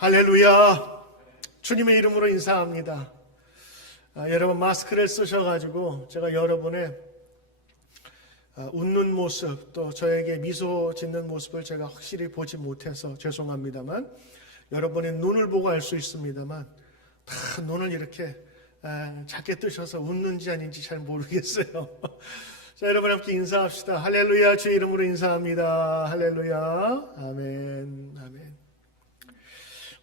할렐루야. 주님의 이름으로 인사합니다. 여러분 마스크를 쓰셔가지고 제가 여러분의 웃는 모습 또 저에게 미소 짓는 모습을 제가 확실히 보지 못해서 죄송합니다만 여러분의 눈을 보고 알 수 있습니다만 다 눈을 이렇게 작게 뜨셔서 웃는지 아닌지 잘 모르겠어요. 자, 여러분 함께 인사합시다. 할렐루야. 주의 이름으로 인사합니다. 할렐루야. 아멘. 아멘.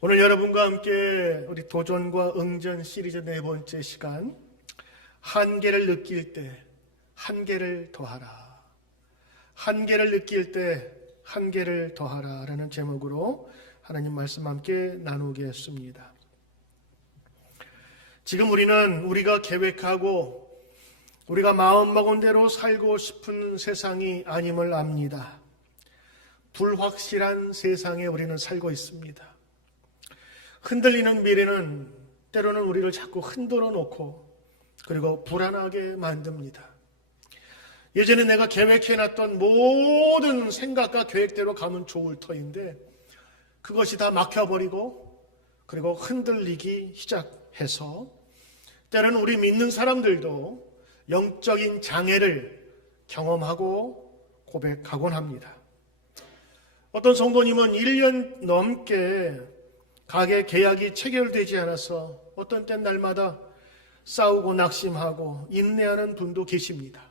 오늘 여러분과 함께 우리 도전과 응전 시리즈 4번째 시간, 한계를 느낄 때 한계를 더하라. 한계를 느낄 때 한계를 더하라 라는 제목으로 하나님 말씀 함께 나누겠습니다. 지금 우리는 우리가 계획하고 우리가 마음먹은 대로 살고 싶은 세상이 아님을 압니다. 불확실한 세상에 우리는 살고 있습니다. 흔들리는 미래는 때로는 우리를 자꾸 흔들어 놓고 그리고 불안하게 만듭니다. 예전에 내가 계획해놨던 모든 생각과 계획대로 가면 좋을 터인데 그것이 다 막혀버리고 그리고 흔들리기 시작해서 때로는 우리 믿는 사람들도 영적인 장애를 경험하고 고백하곤 합니다. 어떤 성도님은 1년 넘게 가게 계약이 체결되지 않아서 어떤 땐 날마다 싸우고 낙심하고 인내하는 분도 계십니다.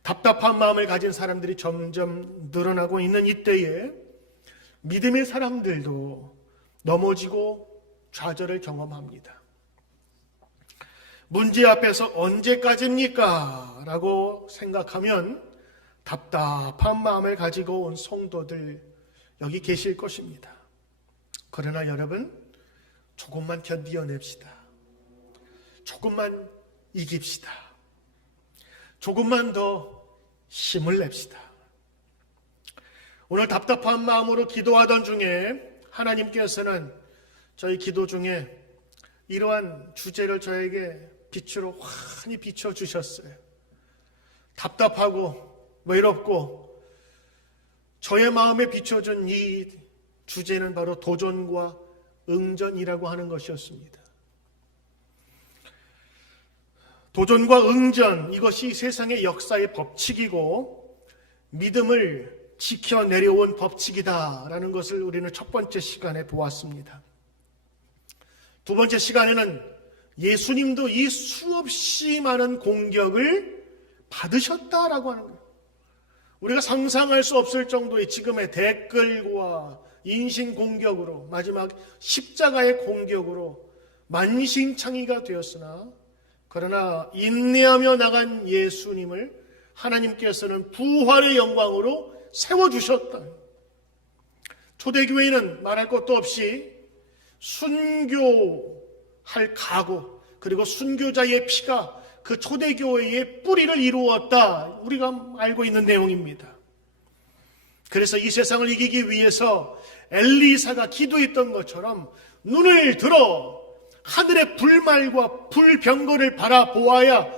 답답한 마음을 가진 사람들이 점점 늘어나고 있는 이때에 믿음의 사람들도 넘어지고 좌절을 경험합니다. 문제 앞에서 언제까지입니까? 라고 생각하면 답답한 마음을 가지고 온 성도들 여기 계실 것입니다. 그러나 여러분, 조금만 견디어냅시다. 조금만 이깁시다. 조금만 더 힘을 냅시다. 오늘 답답한 마음으로 기도하던 중에 하나님께서는 저희 기도 중에 이러한 주제를 저에게 빛으로 환히 비춰주셨어요. 답답하고 외롭고 저의 마음에 비춰준 이 주제는 바로 도전과 응전이라고 하는 것이었습니다. 도전과 응전, 이것이 세상의 역사의 법칙이고 믿음을 지켜내려온 법칙이다라는 것을 우리는 첫 번째 시간에 보았습니다. 두 번째 시간에는 예수님도 이 수없이 많은 공격을 받으셨다라고 하는 거예요. 우리가 상상할 수 없을 정도의 지금의 댓글과 인신공격으로 마지막 십자가의 공격으로 만신창이가 되었으나 그러나 인내하며 나간 예수님을 하나님께서는 부활의 영광으로 세워주셨다. 초대교회는 말할 것도 없이 순교할 각오 그리고 순교자의 피가 그 초대교회의 뿌리를 이루었다. 우리가 알고 있는 내용입니다. 그래서 이 세상을 이기기 위해서 엘리사가 기도했던 것처럼 눈을 들어 하늘의 불말과 불병거를 바라보아야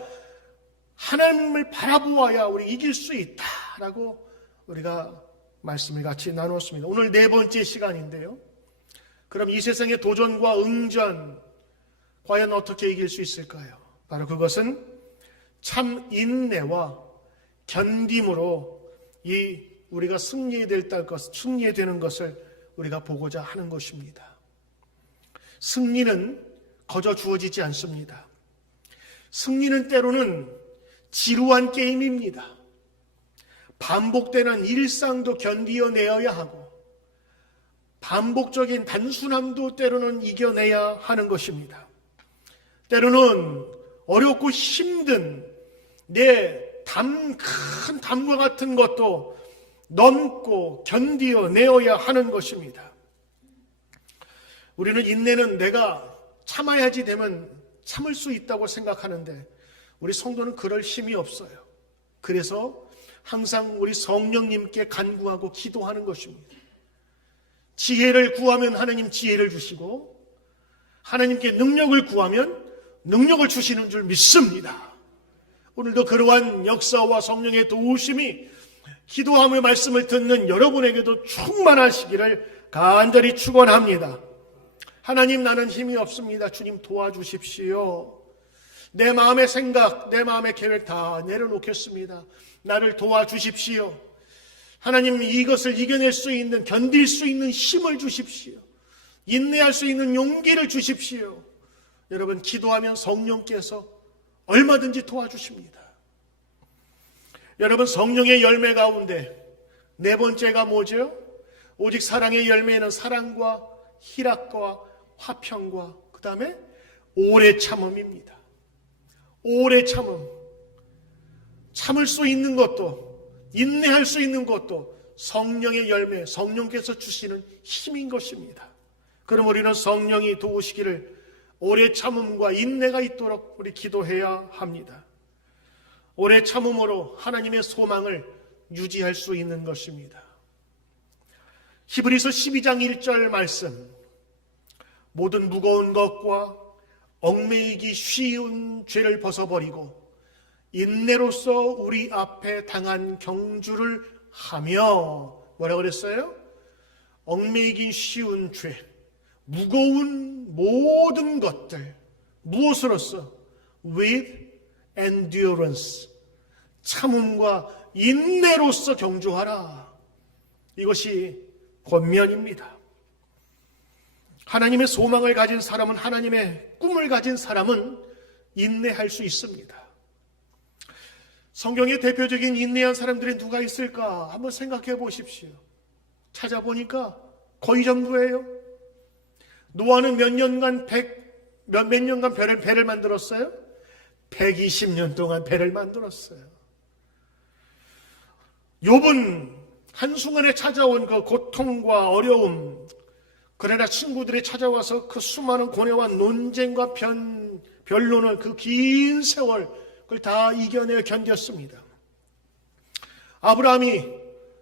하나님을 바라보아야 우리 이길 수 있다라고 우리가 말씀을 같이 나눴습니다. 오늘 4번째 시간인데요. 그럼 이 세상의 도전과 응전 과연 어떻게 이길 수 있을까요? 바로 그것은 참 인내와 견딤으로 우리가 승리해야 되는 것을 우리가 보고자 하는 것입니다. 승리는 거저 주어지지 않습니다. 승리는 때로는 지루한 게임입니다. 반복되는 일상도 견디어내어야 하고 반복적인 단순함도 때로는 이겨내야 하는 것입니다. 때로는 어렵고 힘든 큰 담과 같은 것도 넘고 견디어내어야 하는 것입니다. 우리는 인내는 내가 참아야지 되면 참을 수 있다고 생각하는데 우리 성도는 그럴 힘이 없어요. 그래서 항상 우리 성령님께 간구하고 기도하는 것입니다. 지혜를 구하면 하나님 지혜를 주시고 하나님께 능력을 구하면 능력을 주시는 줄 믿습니다. 오늘도 그러한 역사와 성령의 도우심이 기도하며 말씀을 듣는 여러분에게도 충만하시기를 간절히 축원합니다. 하나님, 나는 힘이 없습니다. 주님 도와주십시오. 내 마음의 생각, 내 마음의 계획 다 내려놓겠습니다. 나를 도와주십시오. 하나님, 이것을 이겨낼 수 있는, 견딜 수 있는 힘을 주십시오. 인내할 수 있는 용기를 주십시오. 여러분, 기도하면 성령께서 얼마든지 도와주십니다. 여러분, 성령의 열매 가운데 네 번째가 뭐죠? 오직 사랑의 열매는 사랑과 희락과 화평과 그 다음에 오래 참음입니다. 오래 참음. 참을 수 있는 것도, 인내할 수 있는 것도 성령의 열매, 성령께서 주시는 힘인 것입니다. 그럼 우리는 성령이 도우시기를 오래 참음과 인내가 있도록 우리 기도해야 합니다. 오래 참음으로 하나님의 소망을 유지할 수 있는 것입니다. 히브리서 12장 1절 말씀, 모든 무거운 것과 얽매이기 쉬운 죄를 벗어버리고 인내로서 우리 앞에 당한 경주를 하며, 뭐라고 그랬어요? 얽매이기 쉬운 죄, 무거운 모든 것들, 무엇으로써? With endurance, 참음과 인내로서 경주하라. 이것이 권면입니다. 하나님의 소망을 가진 사람은, 하나님의 꿈을 가진 사람은 인내할 수 있습니다. 성경의 대표적인 인내한 사람들이 누가 있을까? 한번 생각해 보십시오. 찾아보니까 거의 전부예요. 노아는 몇 년간 배를 만들었어요? 120년 동안 배를 만들었어요. 욥은 한순간에 찾아온 그 고통과 어려움, 그러나 친구들이 찾아와서 그 수많은 고뇌와 논쟁과 변론을 그 긴 세월 그걸 다 이겨내어 견뎠습니다. 아브라함이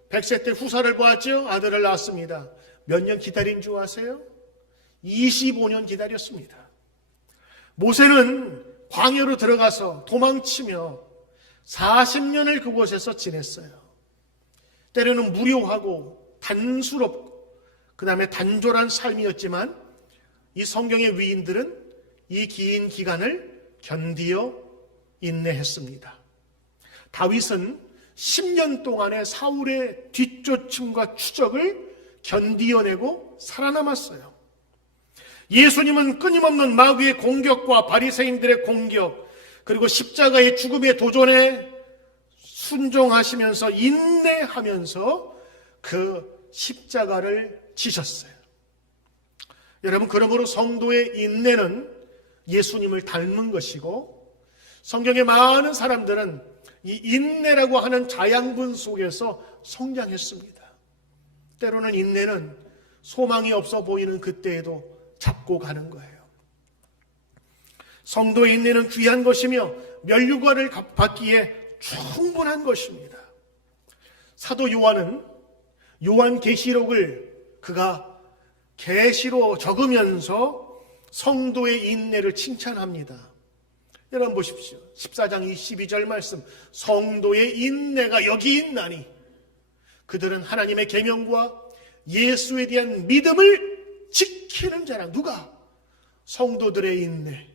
100세 때 후사를 보았죠. 아들을 낳았습니다. 몇 년 기다린 줄 아세요? 25년 기다렸습니다. 모세는 광야로 들어가서 도망치며 40년을 그곳에서 지냈어요. 때로는 무료하고 단수롭고 그 다음에 단졸한 삶이었지만 이 성경의 위인들은 이 긴 기간을 견디어 인내했습니다. 다윗은 10년 동안의 사울의 뒤쫓음과 추적을 견디어내고 살아남았어요. 예수님은 끊임없는 마귀의 공격과 바리새인들의 공격, 그리고 십자가의 죽음의 도전에 순종하시면서 인내하면서 그 십자가를 지셨어요. 여러분, 그러므로 성도의 인내는 예수님을 닮은 것이고, 성경의 많은 사람들은 이 인내라고 하는 자양분 속에서 성장했습니다. 때로는 인내는 소망이 없어 보이는 그때에도 잡고 가는 거예요. 성도의 인내는 귀한 것이며 면류관을 받기에 충분한 것입니다. 사도 요한은 요한계시록을 그가 계시로 적으면서 성도의 인내를 칭찬합니다. 여러분 보십시오. 14장 22절 말씀, 성도의 인내가 여기 있나니 그들은 하나님의 계명과 예수에 대한 믿음을 지키는 자라. 누가? 성도들의 인내.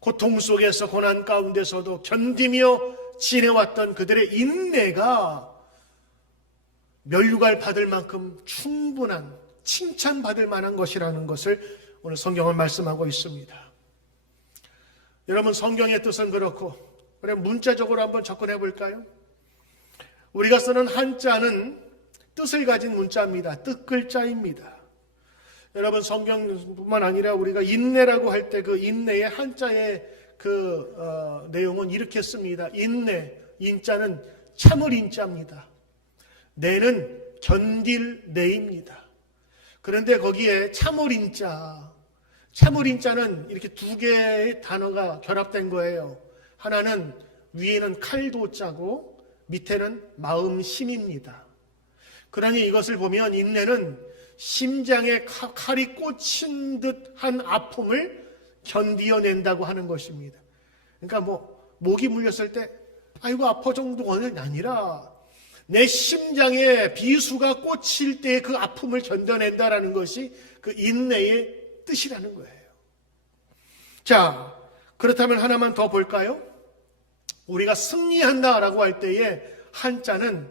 고통 속에서 고난 가운데서도 견디며 지내왔던 그들의 인내가 면류관 받을 만큼 충분한, 칭찬받을 만한 것이라는 것을 오늘 성경은 말씀하고 있습니다. 여러분, 성경의 뜻은 그렇고 우리 문자적으로 한번 접근해 볼까요? 우리가 쓰는 한자는 뜻을 가진 문자입니다. 뜻글자입니다. 여러분, 성경뿐만 아니라 우리가 인내라고 할 때 그 인내의 한자의 내용은 이렇게 씁니다. 인내, 인자는 참을 인자입니다. 내는 견딜 내입니다. 그런데 거기에 참을 인자는 이렇게 두 개의 단어가 결합된 거예요. 하나는 위에는 칼도자고 밑에는 마음심입니다. 그러니 이것을 보면 인내는 심장에 칼이 꽂힌 듯한 아픔을 견디어낸다고 하는 것입니다. 그러니까 목이 물렸을 때 아이고 아파 정도가 아니라 내 심장에 비수가 꽂힐 때의 그 아픔을 견뎌낸다라는 것이 그 인내의 뜻이라는 거예요. 자, 그렇다면 하나만 더 볼까요? 우리가 승리한다라고 할 때에 한자는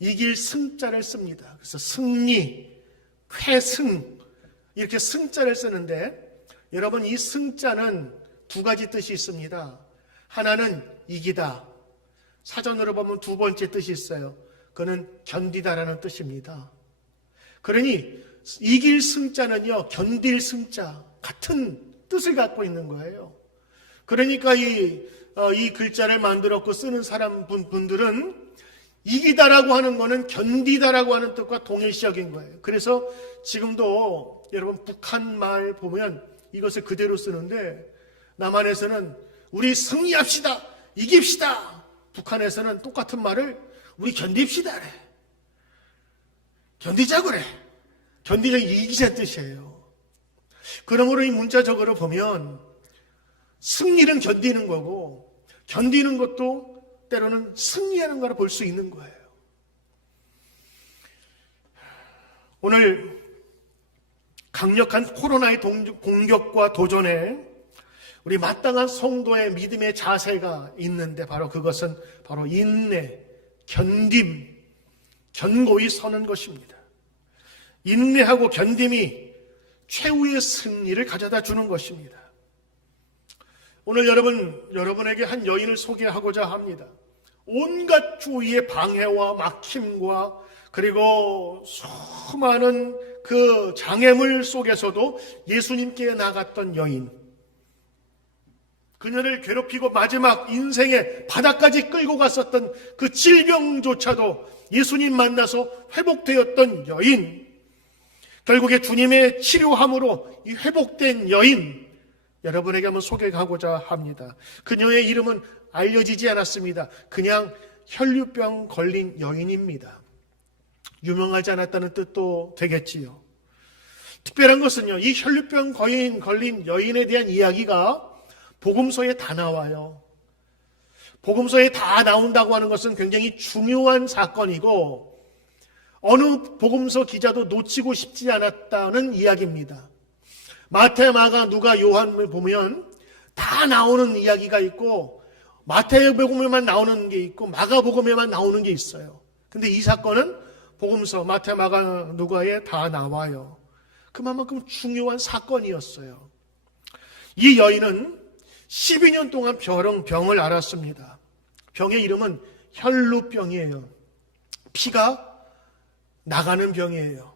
이길 승자를 씁니다. 그래서 승리, 쾌승 이렇게 승자를 쓰는데 여러분 이 승자는 두 가지 뜻이 있습니다. 하나는 이기다. 사전으로 보면 두 번째 뜻이 있어요. 그는 견디다라는 뜻입니다. 그러니 이길 승자는요, 견딜 승자 같은 뜻을 갖고 있는 거예요. 그러니까 이 글자를 만들었고 쓰는 분들은 이기다라고 하는 거는 견디다라고 하는 뜻과 동일시적인 거예요. 그래서 지금도 여러분 북한 말 보면 이것을 그대로 쓰는데 남한에서는 우리 승리합시다, 이깁시다. 북한에서는 똑같은 말을 우리 견딥시다 그래. 견디자 그래. 견디자 이기자 뜻이에요. 그러므로 이 문자적으로 보면 승리는 견디는 거고 견디는 것도 때로는 승리하는 거라 볼 수 있는 거예요. 오늘 강력한 코로나의 공격과 도전에 우리 마땅한 성도의 믿음의 자세가 있는데 바로 그것은 바로 인내, 견딤, 견고히 서는 것입니다. 인내하고 견딤이 최후의 승리를 가져다 주는 것입니다. 오늘 여러분에게 한 여인을 소개하고자 합니다. 온갖 주위의 방해와 막힘과 그리고 수많은 그 장애물 속에서도 예수님께 나갔던 여인. 그녀를 괴롭히고 마지막 인생의 바닥까지 끌고 갔었던 그 질병조차도 예수님 만나서 회복되었던 여인. 결국에 주님의 치료함으로 이 회복된 여인, 여러분에게 한번 소개하고자 합니다. 그녀의 이름은 알려지지 않았습니다. 그냥 혈류병 걸린 여인입니다. 유명하지 않았다는 뜻도 되겠지요. 특별한 것은요, 이 혈류병 걸린 여인에 대한 이야기가 복음서에 다 나와요. 복음서에 다 나온다고 하는 것은 굉장히 중요한 사건이고 어느 복음서 기자도 놓치고 싶지 않았다는 이야기입니다. 마태, 마가, 누가, 요한을 보면 다 나오는 이야기가 있고 마태복음에만 나오는 게 있고 마가복음에만 나오는 게 있어요. 근데 이 사건은 복음서 마태, 마가, 누가에 다 나와요. 그만큼 중요한 사건이었어요. 이 여인은 12년 동안 병을 앓았습니다. 병의 이름은 혈루병이에요. 피가 나가는 병이에요.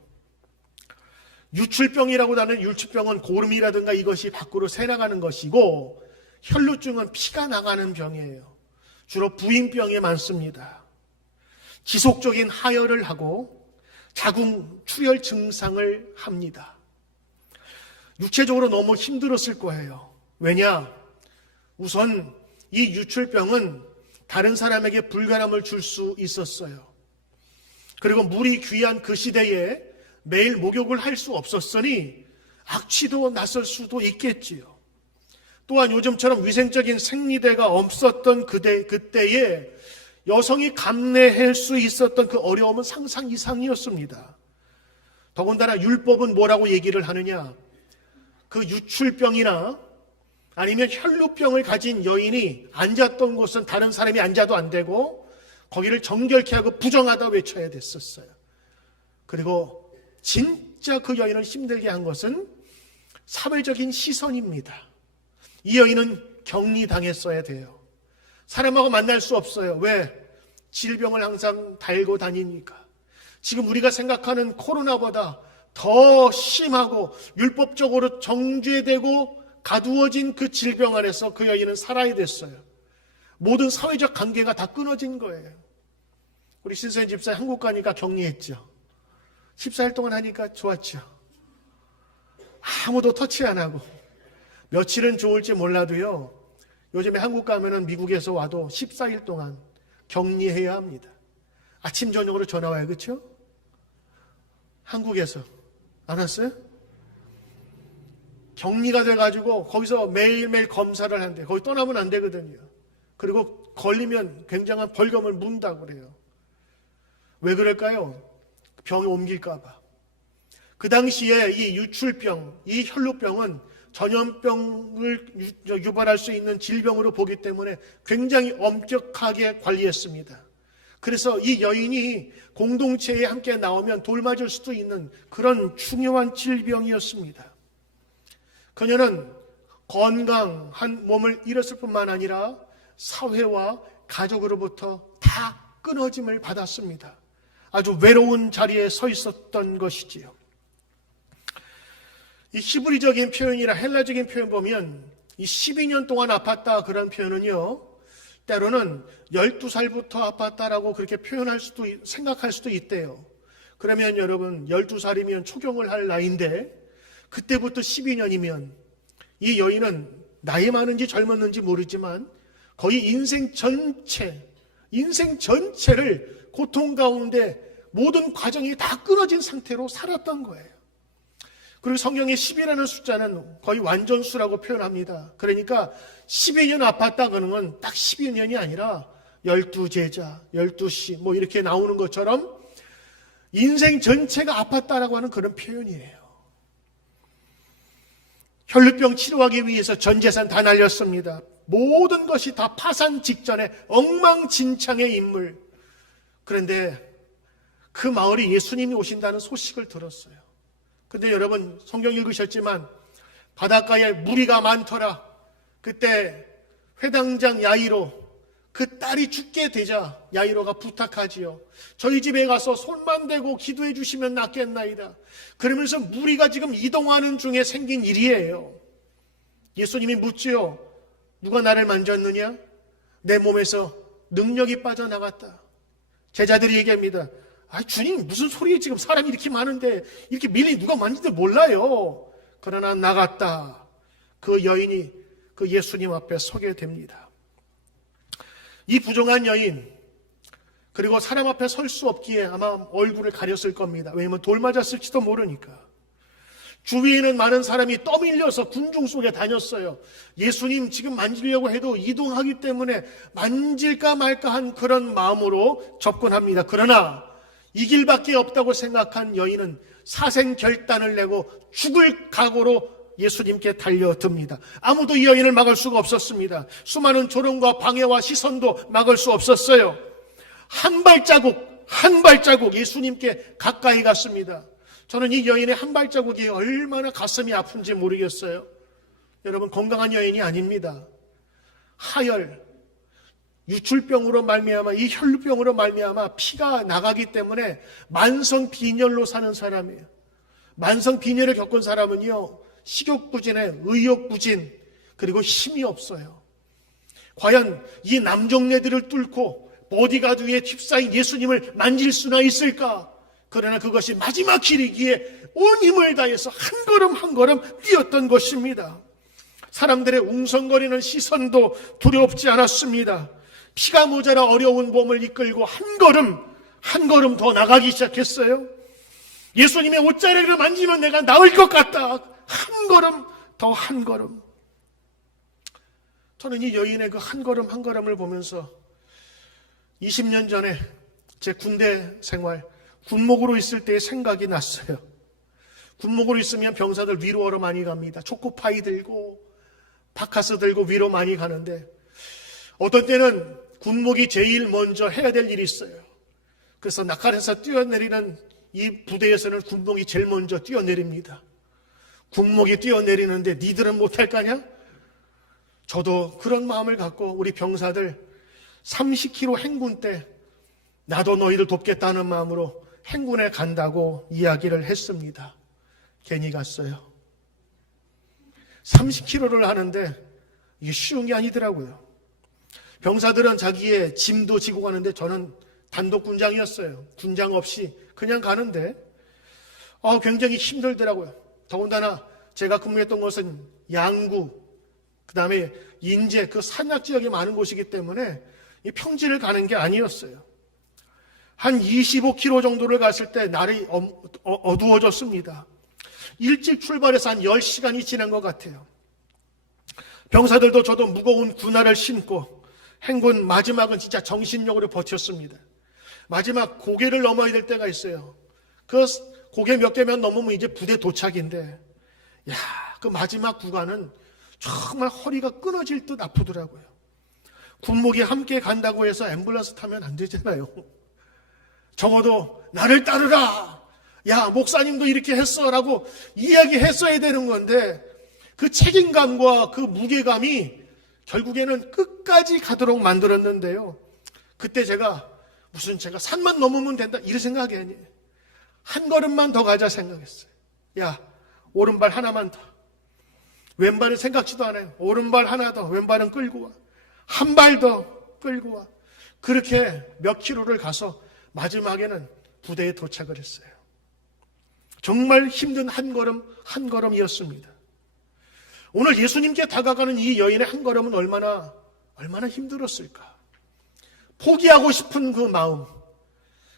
유출병이라고 하는 유출병은 고름이라든가 이것이 밖으로 새나가는 것이고 혈루증은 피가 나가는 병이에요. 주로 부인병에 많습니다. 지속적인 하혈을 하고 자궁 출혈 증상을 합니다. 육체적으로 너무 힘들었을 거예요. 왜냐? 우선 이 유출병은 다른 사람에게 불편함을 줄 수 있었어요. 그리고 물이 귀한 그 시대에 매일 목욕을 할 수 없었으니 악취도 났을 수도 있겠지요. 또한 요즘처럼 위생적인 생리대가 없었던 그때에 여성이 감내할 수 있었던 그 어려움은 상상 이상이었습니다. 더군다나 율법은 뭐라고 얘기를 하느냐? 그 유출병이나 아니면 혈루병을 가진 여인이 앉았던 곳은 다른 사람이 앉아도 안 되고 거기를 정결케 하고 부정하다 외쳐야 됐었어요. 그리고 진짜 그 여인을 힘들게 한 것은 사회적인 시선입니다. 이 여인은 격리당했어야 돼요. 사람하고 만날 수 없어요. 왜? 질병을 항상 달고 다니니까. 지금 우리가 생각하는 코로나보다 더 심하고 율법적으로 정죄되고 가두어진 그 질병 안에서 그 여인은 살아야 됐어요. 모든 사회적 관계가 다 끊어진 거예요. 우리 신선희 집사 한국 가니까 격리했죠. 14일 동안 하니까 좋았죠. 아무도 터치 안 하고 며칠은 좋을지 몰라도요. 요즘에 한국 가면은 미국에서 와도 14일 동안 격리해야 합니다. 아침 저녁으로 전화 와요. 그렇죠? 한국에서 안 왔어요? 격리가 돼가지고 거기서 매일매일 검사를 한대. 거기 떠나면 안 되거든요. 그리고 걸리면 굉장한 벌금을 문다고 그래요. 왜 그럴까요? 병이 옮길까 봐. 그 당시에 이 유출병, 이 혈루병은 전염병을 유발할 수 있는 질병으로 보기 때문에 굉장히 엄격하게 관리했습니다. 그래서 이 여인이 공동체에 함께 나오면 돌맞을 수도 있는 그런 중요한 질병이었습니다. 그녀는 건강한 몸을 잃었을 뿐만 아니라 사회와 가족으로부터 다 끊어짐을 받았습니다. 아주 외로운 자리에 서 있었던 것이지요. 이 히브리적인 표현이나 헬라적인 표현 보면 이 12년 동안 아팠다 그런 표현은요, 때로는 12살부터 아팠다라고 그렇게 생각할 수도 있대요. 그러면 여러분 12살이면 초경을 할 나이인데 그때부터 12년이면 이 여인은 나이 많은지 젊었는지 모르지만 거의 인생 전체를 고통 가운데 모든 과정이 다 끊어진 상태로 살았던 거예요. 그리고 성경의 10이라는 숫자는 거의 완전수라고 표현합니다. 그러니까 12년 아팠다 그러는 건 딱 12년이 아니라 12제자, 12시 뭐 이렇게 나오는 것처럼 인생 전체가 아팠다라고 하는 그런 표현이에요. 혈루병 치료하기 위해서 전 재산 다 날렸습니다. 모든 것이 다 파산 직전에 엉망진창의 인물. 그런데 그 마을에 예수님이 오신다는 소식을 들었어요. 근데 여러분 성경 읽으셨지만 바닷가에 무리가 많더라. 그때 회당장 야이로 그 딸이 죽게 되자 야이로가 부탁하지요. 저희 집에 가서 손만 대고 기도해 주시면 낫겠나이다. 그러면서 무리가 지금 이동하는 중에 생긴 일이에요. 예수님이 묻지요. 누가 나를 만졌느냐? 내 몸에서 능력이 빠져나갔다. 제자들이 얘기합니다. 아, 주님 무슨 소리예요? 지금 사람이 이렇게 많은데 이렇게 밀리 누가 만진지 몰라요. 그러나 나갔다. 그 여인이 그 예수님 앞에 서게 됩니다. 이 부정한 여인, 그리고 사람 앞에 설 수 없기에 아마 얼굴을 가렸을 겁니다. 왜냐하면 돌 맞았을지도 모르니까. 주위에는 많은 사람이 떠밀려서 군중 속에 다녔어요. 예수님 지금 만지려고 해도 이동하기 때문에 만질까 말까 한 그런 마음으로 접근합니다. 그러나 이 길밖에 없다고 생각한 여인은 사생결단을 내고 죽을 각오로 예수님께 달려듭니다. 아무도 이 여인을 막을 수가 없었습니다. 수많은 조롱과 방해와 시선도 막을 수 없었어요. 한 발자국 예수님께 가까이 갔습니다. 저는 이 여인의 한 발자국이 얼마나 가슴이 아픈지 모르겠어요. 여러분 건강한 여인이 아닙니다. 하열, 유출병으로 말미암아 이 혈루병으로 말미암아 피가 나가기 때문에 만성 빈혈로 사는 사람이에요. 만성 빈혈을 겪은 사람은요 식욕부진에 의욕부진 그리고 힘이 없어요. 과연 이 남정네들을 뚫고 보디가드 위에 휩싸인 예수님을 만질 수나 있을까? 그러나 그것이 마지막 길이기에 온 힘을 다해서 한 걸음 한 걸음 뛰었던 것입니다. 사람들의 웅성거리는 시선도 두렵지 않았습니다. 피가 모자라 어려운 몸을 이끌고 한 걸음 더 나가기 시작했어요. 예수님의 옷자리를 만지면 내가 나을 것 같다. 한 걸음. 저는 이 여인의 그 한 걸음을 보면서 20년 전에 제 군대 생활, 군목으로 있을 때의 생각이 났어요. 군목으로 있으면 병사들 위로하러 많이 갑니다. 초코파이 들고 바카스 들고 위로 많이 가는데 어떤 때는 군목이 제일 먼저 해야 될 일이 있어요. 그래서 낙하산에서 뛰어내리는 이 부대에서는 군목이 제일 먼저 뛰어내립니다. 군목이 뛰어내리는데 니들은 못할 거냐? 저도 그런 마음을 갖고 우리 병사들 30km 행군 때 나도 너희들 돕겠다는 마음으로 행군에 간다고 이야기를 했습니다. 괜히 갔어요. 30km를 하는데 이게 쉬운 게 아니더라고요. 병사들은 자기의 짐도 지고 가는데 저는 단독 군장이었어요. 군장 없이 그냥 가는데 굉장히 힘들더라고요. 더군다나 제가 근무했던 곳은 양구, 그 다음에 인제 그 산악 지역이 많은 곳이기 때문에 이 평지를 가는 게 아니었어요. 한 25km 정도를 갔을 때 날이 어두워졌습니다. 일찍 출발해서 한 10시간이 지난 것 같아요. 병사들도 저도 무거운 군화를 신고 행군 마지막은 진짜 정신력으로 버텼습니다. 마지막 고개를 넘어야 될 때가 있어요. 그 고개 몇 개만 넘으면 이제 부대 도착인데, 야, 그 마지막 구간은 정말 허리가 끊어질 듯 아프더라고요. 군목이 함께 간다고 해서 앰뷸런스 타면 안 되잖아요. 적어도 나를 따르라. 야, 목사님도 이렇게 했어. 라고 이야기했어야 되는 건데, 그 책임감과 그 무게감이 결국에는 끝까지 가도록 만들었는데요. 그때 제가 산만 넘으면 된다 이런 생각이 아니에요. 한 걸음만 더 가자 생각했어요. 야, 오른발 하나만 더. 왼발은 생각지도 않아요. 오른발 하나 더, 왼발은 끌고 와. 한 발 더 끌고 와. 그렇게 몇 킬로를 가서 마지막에는 부대에 도착을 했어요. 정말 힘든 한 걸음 한 걸음이었습니다. 오늘 예수님께 다가가는 이 여인의 한 걸음은 얼마나 힘들었을까. 포기하고 싶은 그 마음,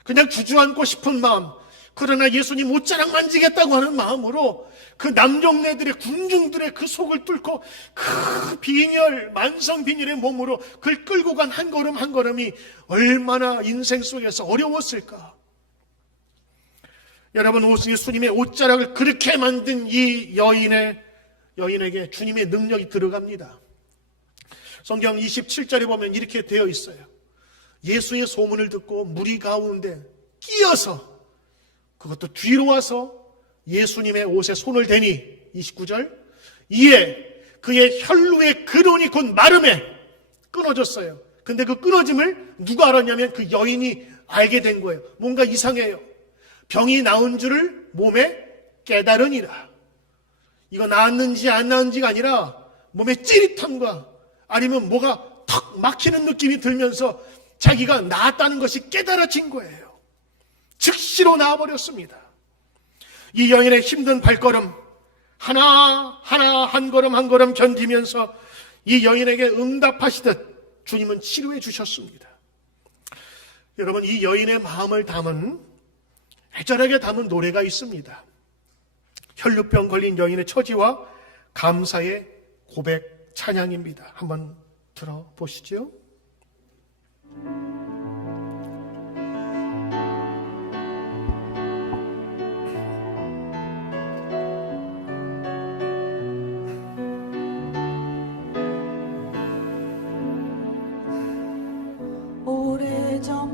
그냥 주저앉고 싶은 마음, 그러나 예수님 옷자락 만지겠다고 하는 마음으로 그 남종네들의 군중들의 그 속을 뚫고 그 빈혈, 만성 빈혈의 몸으로 그를 끌고 간 한 걸음 한 걸음이 얼마나 인생 속에서 어려웠을까. 여러분, 예수님의 옷자락을 그렇게 만든 이 여인에게 주님의 능력이 들어갑니다. 성경 27절에 보면 이렇게 되어 있어요. 예수의 소문을 듣고 무리 가운데 끼어서, 그것도 뒤로 와서 예수님의 옷에 손을 대니, 29절, 이에 그의 혈루의 근원이 곧 마름에 끊어졌어요. 근데 그 끊어짐을 누가 알았냐면 그 여인이 알게 된 거예요. 뭔가 이상해요. 병이 나은 줄을 몸에 깨달으니라. 이거 나았는지 안 나은지가 아니라 몸의 찌릿함과 아니면 뭐가 턱 막히는 느낌이 들면서 자기가 나았다는 것이 깨달아진 거예요. 즉시로 나아버렸습니다. 이 여인의 힘든 발걸음 하나 한 걸음 한 걸음 견디면서 이 여인에게 응답하시듯 주님은 치료해 주셨습니다. 여러분, 이 여인의 마음을 담은, 애절하게 담은 노래가 있습니다. 혈루병 걸린 여인의 처지와 감사의 고백 찬양입니다. 한번 들어보시죠.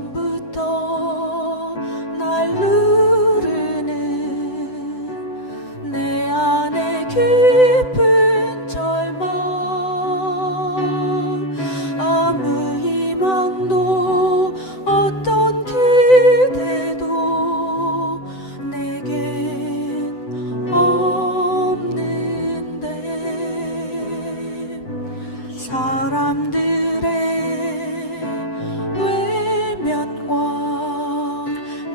오래전부터 날 누르는 내 안에 깊은 절망, 아무 희망도 어떤 기대도 내겐 없는데, 사람들의 외면과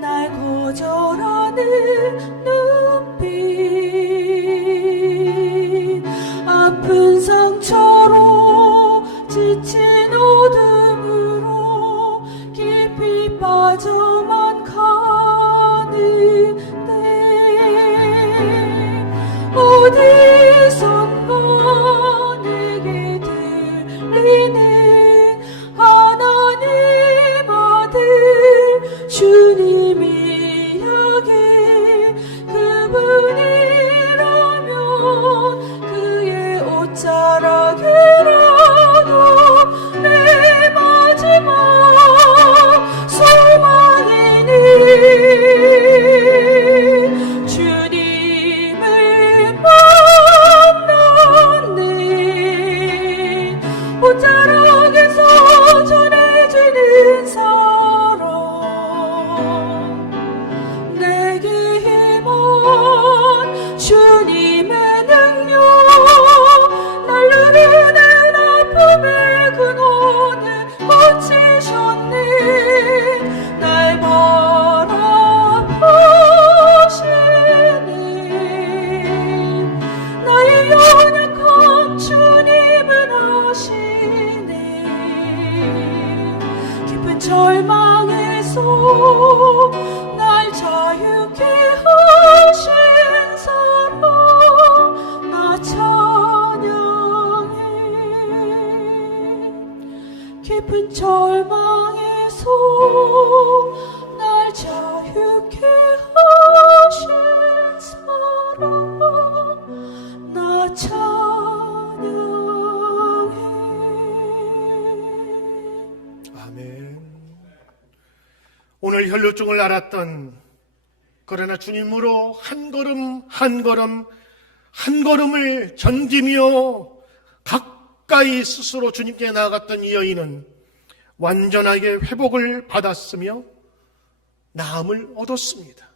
날 거절하는 눈빛, 아픈 상처로 지친 어둠으로 깊이 빠져만 가는데, 어디선가 내게 들리는 하나님 아들 주님 이야기, 그분이라면 그의 옷자락이라도 내 마지막 소망이니, 주님을 만났네. 옷자락에서 전해지는 사랑, 내게 힘은 주님의 능력, 날 누르는 아픔의 근원을 고치셨네. 날 바라보시네. 나의 연약함 주님은 아시네. 깊은 절망에서 날 자유케 하신 사랑, 나 찬양해. 깊은 절망에서 늘 혈루증을 앓았던, 그러나 주님으로 한 걸음 한 걸음 한 걸음을 견디며 가까이 스스로 주님께 나아갔던 이 여인은 완전하게 회복을 받았으며 나음을 얻었습니다.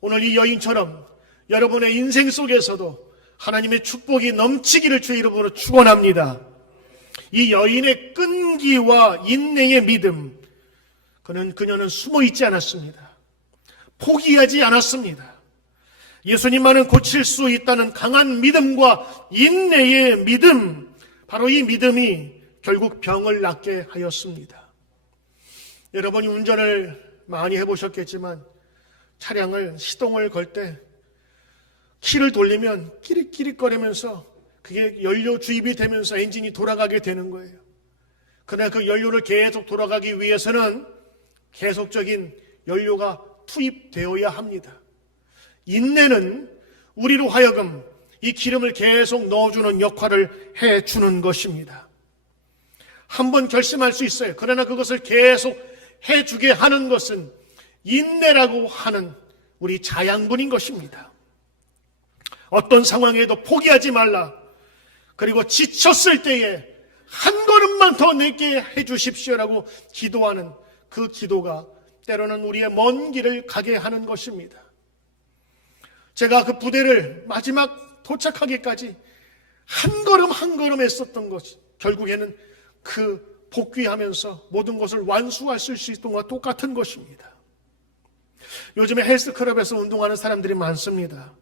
오늘 이 여인처럼 여러분의 인생 속에서도 하나님의 축복이 넘치기를 주의 이름으로 축원합니다. 이 여인의 끈기와 인내의 믿음, 그녀는 숨어 있지 않았습니다. 포기하지 않았습니다. 예수님만은 고칠 수 있다는 강한 믿음과 인내의 믿음, 바로 이 믿음이 결국 병을 낫게 하였습니다. 여러분이 운전을 많이 해보셨겠지만 차량을 시동을 걸 때 키를 돌리면 끼릭끼릭거리면서 그게 연료 주입이 되면서 엔진이 돌아가게 되는 거예요. 그러나 그 연료를 계속 돌아가기 위해서는 계속적인 연료가 투입되어야 합니다. 인내는 우리로 하여금 이 기름을 계속 넣어주는 역할을 해주는 것입니다. 한번 결심할 수 있어요. 그러나 그것을 계속 해주게 하는 것은 인내라고 하는 우리 자양분인 것입니다. 어떤 상황에도 포기하지 말라. 그리고 지쳤을 때에 한 걸음만 더 내게 해주십시오라고 기도하는 그 기도가 때로는 우리의 먼 길을 가게 하는 것입니다. 제가 그 부대를 마지막 도착하기까지 한 걸음 한 걸음 했었던 것, 결국에는 그 복귀하면서 모든 것을 완수할 수 있던 것과 똑같은 것입니다. 요즘에 헬스클럽에서 운동하는 사람들이 많습니다.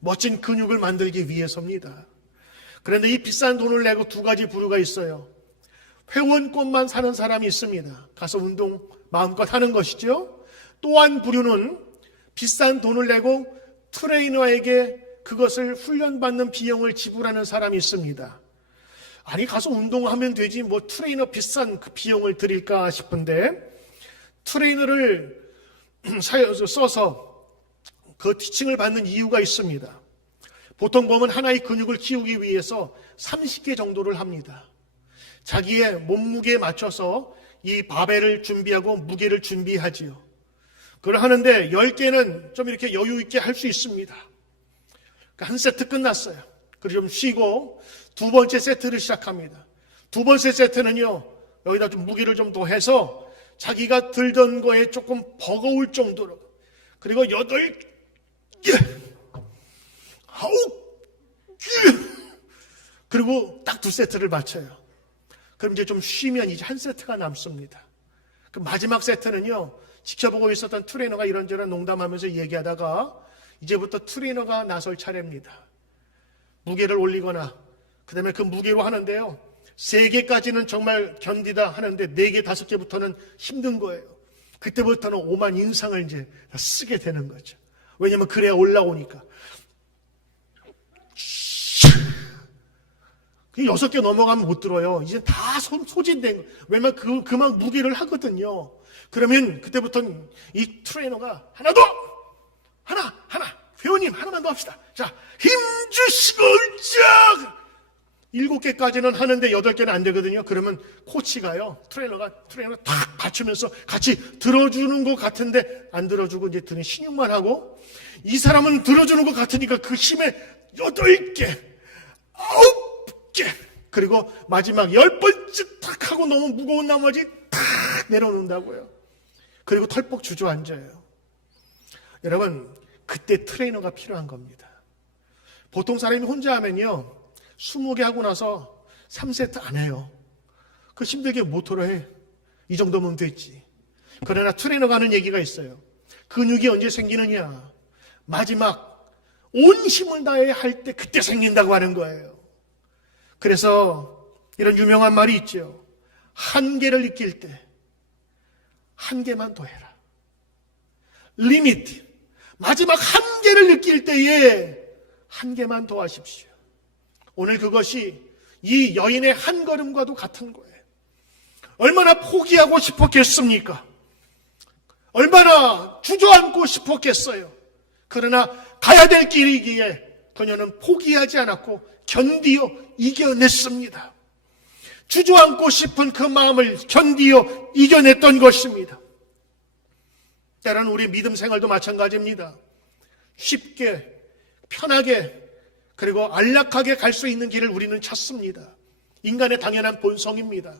멋진 근육을 만들기 위해서입니다. 그런데 이 비싼 돈을 내고 두 가지 부류가 있어요. 회원권만 사는 사람이 있습니다. 가서 운동 마음껏 하는 것이죠. 또 한 부류는 비싼 돈을 내고 트레이너에게 그것을 훈련받는 비용을 지불하는 사람이 있습니다. 아니, 가서 운동하면 되지 뭐 트레이너 비싼 그 비용을 드릴까 싶은데, 트레이너를 써서 그 티칭을 받는 이유가 있습니다. 보통 보면 하나의 근육을 키우기 위해서 30개 정도를 합니다. 자기의 몸무게에 맞춰서 이 바벨을 준비하고 무게를 준비하지요. 그걸 하는데 10개는 좀 이렇게 여유 있게 할 수 있습니다. 그러니까 한 세트 끝났어요. 그리고 좀 쉬고 두 번째 세트를 시작합니다. 두 번째 세트는요, 여기다 좀 무게를 좀 더 해서 자기가 들던 거에 조금 버거울 정도로, 그리고 8개, 9개, 그리고 딱 두 세트를 마쳐요. 그럼 이제 좀 쉬면 이제 한 세트가 남습니다. 그 마지막 세트는요, 지켜보고 있었던 트레이너가 이런저런 농담하면서 얘기하다가 이제부터 트레이너가 나설 차례입니다. 무게를 올리거나 그 다음에 그 무게로 하는데요, 3개까지는 정말 견디다 하는데 4개, 5개부터는 힘든 거예요. 그때부터는 오만 인상을 이제 쓰게 되는 거죠. 왜냐면 그래야 올라오니까. 6개 넘어가면 못 들어요. 이제 다 소진된 거예요. 왜냐면 그만 무게를 하거든요. 그러면 그때부터는 이 트레이너가 하나 더! 하나! 회원님 하나만 더 합시다. 자, 힘주시고 쫙! 7개까지는 하는데 8개는 안 되거든요. 그러면 코치가요, 트레이너가 탁 받치면서 같이 들어주는 것 같은데 안 들어주고 이제 드는 신용만 하고, 이 사람은 들어주는 것 같으니까 그 힘에 8개, 9개, 그리고 마지막 10번째 탁 하고 너무 무거운 나머지 탁 내려놓는다고요. 그리고 털뻑 주저앉아요. 여러분, 그때 트레이너가 필요한 겁니다. 보통 사람이 혼자 하면요, 20개 하고 나서 3세트 안 해요. 그 힘들게 모토로 해. 이 정도면 됐지. 그러나 트레이너가 하는 얘기가 있어요. 근육이 언제 생기느냐? 마지막 온 힘을 다해 할 때 그때 생긴다고 하는 거예요. 그래서 이런 유명한 말이 있죠. 한계를 느낄 때 한계만 더 해라. 리미트. 마지막 한계를 느낄 때에 한계만 더 하십시오. 오늘 그것이 이 여인의 한 걸음과도 같은 거예요. 얼마나 포기하고 싶었겠습니까? 얼마나 주저앉고 싶었겠어요. 그러나 가야 될 길이기에 그녀는 포기하지 않았고 견디어 이겨냈습니다. 주저앉고 싶은 그 마음을 견디어 이겨냈던 것입니다. 때로는 우리 믿음 생활도 마찬가지입니다. 쉽게, 편하게, 그리고 안락하게 갈 수 있는 길을 우리는 찾습니다. 인간의 당연한 본성입니다.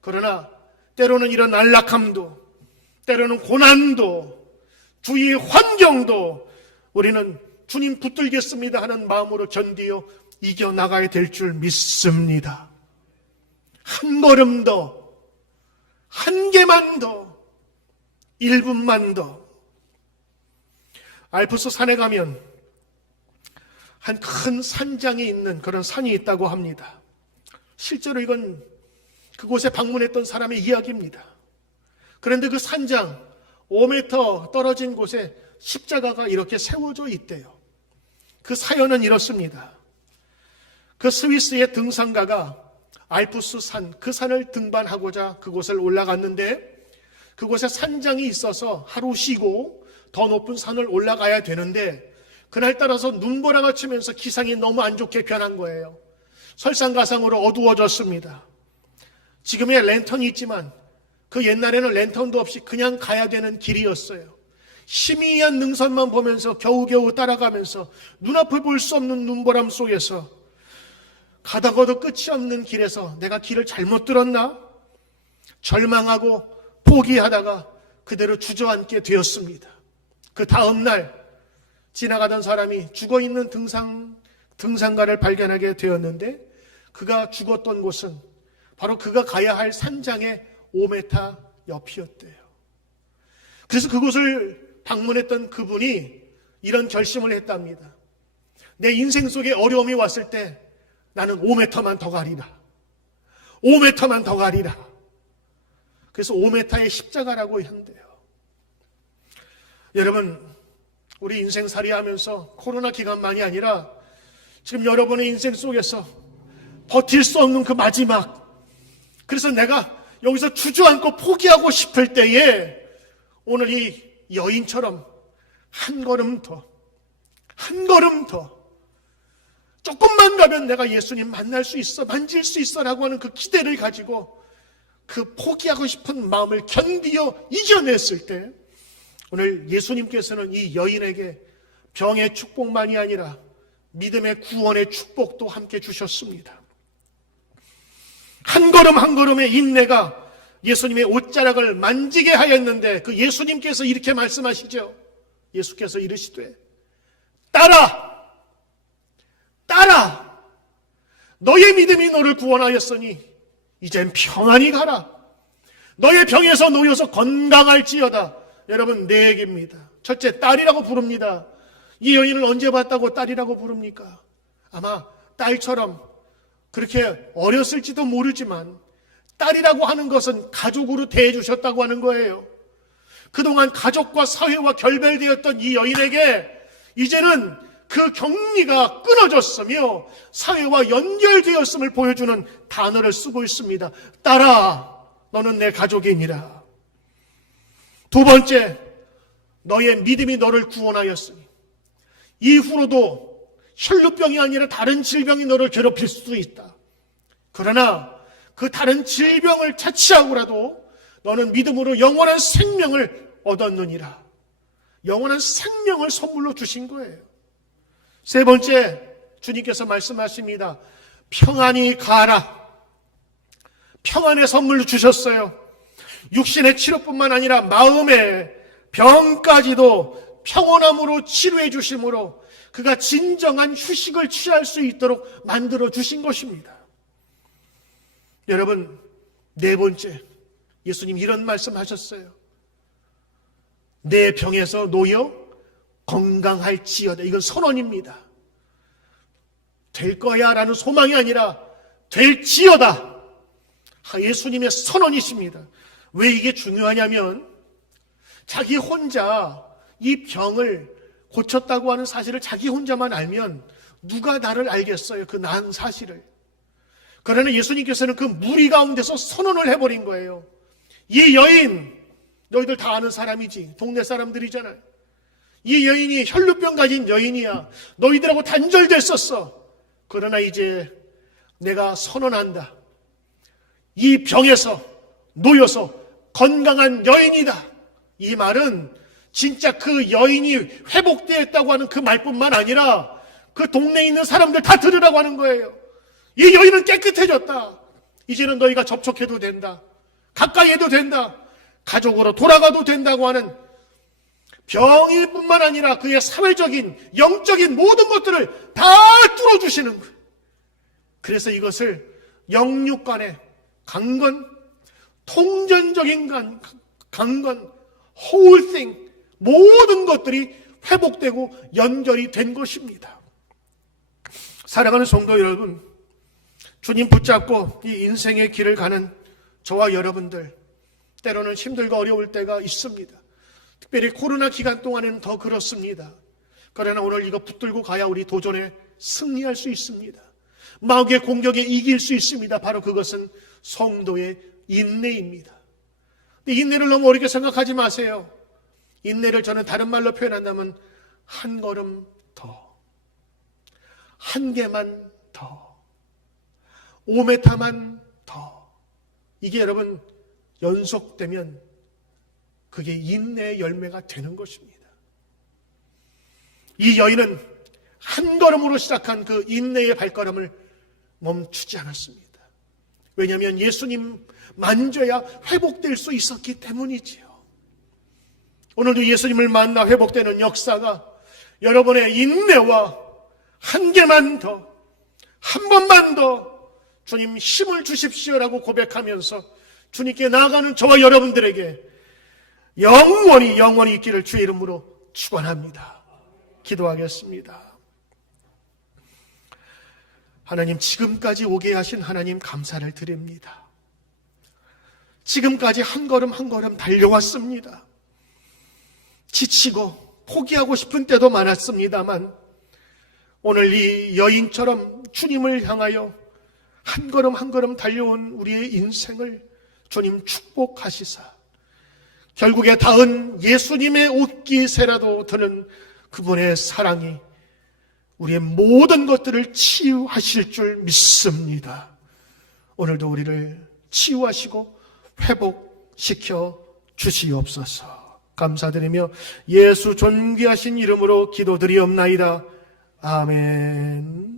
그러나 때로는 이런 안락함도, 때로는 고난도, 주위의 환경도 우리는 주님 붙들겠습니다 하는 마음으로 견디어 이겨나가야 될 줄 믿습니다. 한 걸음 더, 한 개만 더, 1분만 더. 알프스 산에 가면 한 큰 산장에 있는 그런 산이 있다고 합니다. 실제로 이건 그곳에 방문했던 사람의 이야기입니다. 그런데 그 산장 5m 떨어진 곳에 십자가가 이렇게 세워져 있대요. 그 사연은 이렇습니다. 그 스위스의 등산가가 알프스 산, 그 산을 등반하고자 그곳을 올라갔는데 그곳에 산장이 있어서 하루 쉬고 더 높은 산을 올라가야 되는데 그날따라서 눈보라가 치면서 기상이 너무 안 좋게 변한 거예요. 설상가상으로 어두워졌습니다. 지금의 랜턴이 있지만 그 옛날에는 랜턴도 없이 그냥 가야 되는 길이었어요. 희미한 능선만 보면서 겨우겨우 따라가면서 눈앞을 볼 수 없는 눈보람 속에서 가다가도 끝이 없는 길에서 내가 길을 잘못 들었나? 절망하고 포기하다가 그대로 주저앉게 되었습니다. 그 다음 날 지나가던 사람이 죽어있는 등산가를 발견하게 되었는데 그가 죽었던 곳은 바로 그가 가야 할 산장의 5m 옆이었대요. 그래서 그곳을 방문했던 그분이 이런 결심을 했답니다. 내 인생 속에 어려움이 왔을 때 나는 5m만 더 가리라. 5m만 더 가리라. 그래서 5m의 십자가라고 한대요. 여러분, 우리 인생살이 하면서 코로나 기간만이 아니라 지금 여러분의 인생 속에서 버틸 수 없는 그 마지막, 그래서 내가 여기서 주저앉고 포기하고 싶을 때에 오늘 이 여인처럼 한 걸음 더, 한 걸음 더, 조금만 가면 내가 예수님 만날 수 있어, 만질 수 있어 라고 하는 그 기대를 가지고 그 포기하고 싶은 마음을 견디어 이겨냈을 때 오늘 예수님께서는 이 여인에게 병의 축복만이 아니라 믿음의 구원의 축복도 함께 주셨습니다. 한 걸음 한 걸음의 인내가 예수님의 옷자락을 만지게 하였는데 그 예수님께서 이렇게 말씀하시죠. 예수께서 이르시되 따라 따라 너의 믿음이 너를 구원하였으니 이젠 평안히 가라. 너의 병에서 놓여서 건강할지어다. 여러분, 네 얘기입니다. 첫째, 딸이라고 부릅니다. 이 여인을 언제 봤다고 딸이라고 부릅니까? 아마 딸처럼 그렇게 어렸을지도 모르지만 딸이라고 하는 것은 가족으로 대해주셨다고 하는 거예요. 그동안 가족과 사회와 결별되었던 이 여인에게 이제는 그 격리가 끊어졌으며 사회와 연결되었음을 보여주는 단어를 쓰고 있습니다. 딸아, 너는 내 가족이니라. 두 번째, 너의 믿음이 너를 구원하였으니 이후로도 혈루병이 아니라 다른 질병이 너를 괴롭힐 수도 있다. 그러나 그 다른 질병을 차치하고라도 너는 믿음으로 영원한 생명을 얻었느니라. 영원한 생명을 선물로 주신 거예요. 세 번째, 주님께서 말씀하십니다. 평안히 가라. 평안의 선물로 주셨어요. 육신의 치료뿐만 아니라 마음의 병까지도 평온함으로 치료해 주심으로 그가 진정한 휴식을 취할 수 있도록 만들어 주신 것입니다. 여러분, 네 번째, 예수님 이런 말씀하셨어요. 내 병에서 놓여 건강할지어다. 이건 선언입니다. 될 거야 라는 소망이 아니라 될지어다. 예수님의 선언이십니다. 왜 이게 중요하냐면 자기 혼자 이 병을 고쳤다고 하는 사실을 자기 혼자만 알면 누가 나를 알겠어요? 그 난 사실을. 그러나 예수님께서는 그 무리 가운데서 선언을 해버린 거예요. 이 여인, 너희들 다 아는 사람이지. 동네 사람들이잖아요. 이 여인이 혈루병 가진 여인이야. 너희들하고 단절됐었어. 그러나 이제 내가 선언한다. 이 병에서 놓여서 건강한 여인이다. 이 말은 진짜 그 여인이 회복되었다고 하는 그 말뿐만 아니라 그 동네에 있는 사람들 다 들으라고 하는 거예요. 이 여인은 깨끗해졌다. 이제는 너희가 접촉해도 된다. 가까이 해도 된다. 가족으로 돌아가도 된다고 하는 병일 뿐만 아니라 그의 사회적인, 영적인 모든 것들을 다 뚫어주시는 거예요. 그래서 이것을 영육간의 강건, 통전적인 강건, whole thing, 모든 것들이 회복되고 연결이 된 것입니다. 사랑하는 성도 여러분, 주님 붙잡고 이 인생의 길을 가는 저와 여러분들, 때로는 힘들고 어려울 때가 있습니다. 특별히 코로나 기간 동안에는 더 그렇습니다. 그러나 오늘 이거 붙들고 가야 우리 도전에 승리할 수 있습니다. 마귀의 공격에 이길 수 있습니다. 바로 그것은 성도의 인내입니다. 인내를 너무 어렵게 생각하지 마세요. 인내를 저는 다른 말로 표현한다면 한 걸음 더, 한 개만 더, 5m만 더. 이게 여러분 연속되면 그게 인내의 열매가 되는 것입니다. 이 여인은 한 걸음으로 시작한 그 인내의 발걸음을 멈추지 않았습니다. 왜냐하면 예수님 만져야 회복될 수 있었기 때문이지요. 오늘도 예수님을 만나 회복되는 역사가 여러분의 인내와 한 개만 더, 한 번만 더 주님 힘을 주십시오라고 고백하면서 주님께 나아가는 저와 여러분들에게 영원히 있기를 주의 이름으로 축원합니다. 기도하겠습니다. 하나님, 지금까지 오게 하신 하나님 감사를 드립니다. 지금까지 한 걸음 한 걸음 달려왔습니다. 지치고 포기하고 싶은 때도 많았습니다만 오늘 이 여인처럼 주님을 향하여 한 걸음 한 걸음 달려온 우리의 인생을 주님 축복하시사 결국에 닿은 예수님의 옷깃에라도 드는 그분의 사랑이 우리의 모든 것들을 치유하실 줄 믿습니다. 오늘도 우리를 치유하시고 회복시켜 주시옵소서. 감사드리며 예수 존귀하신 이름으로 기도드리옵나이다. 아멘.